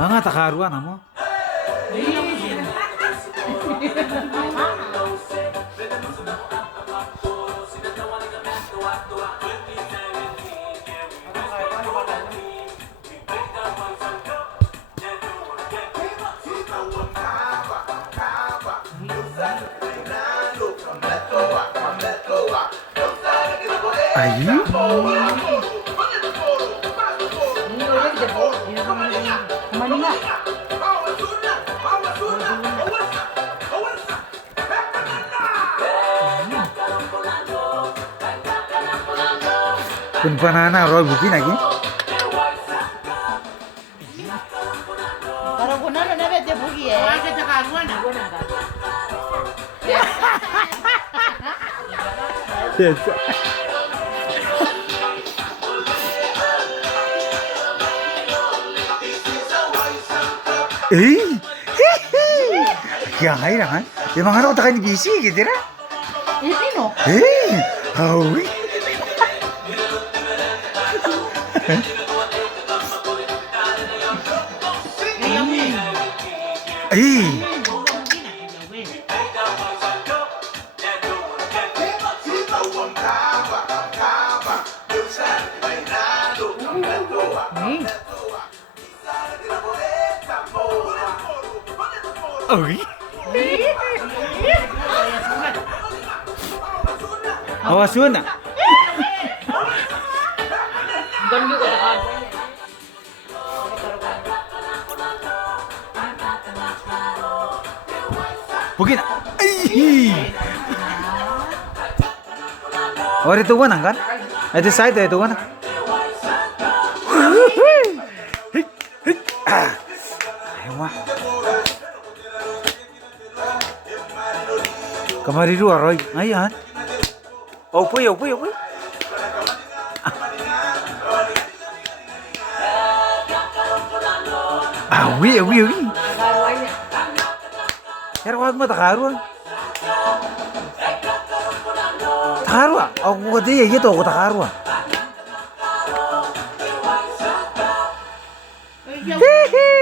Ah, nga takaruan amo. Ay. Kun panana roy bukin lagi. Kalau guna na bete bugi eh. Wala ka takaruan ah. Yes. Eh, kaya ngayon kan? Yung mga ano takan ni busy, gitu na? Eh, sino? Eh, hawi. Eh, Oi. Awas na. Ganun ko takaruan. Bukin. Ay. Oh, itu mana kan? Itu side itu mana? Ayo mah. Kamari dua Roy. Ayan. Opo. Awi. Takaruannya. Yar wag mo takaruan. Takarua. Ako ko di gitu ako takarua. Hihi.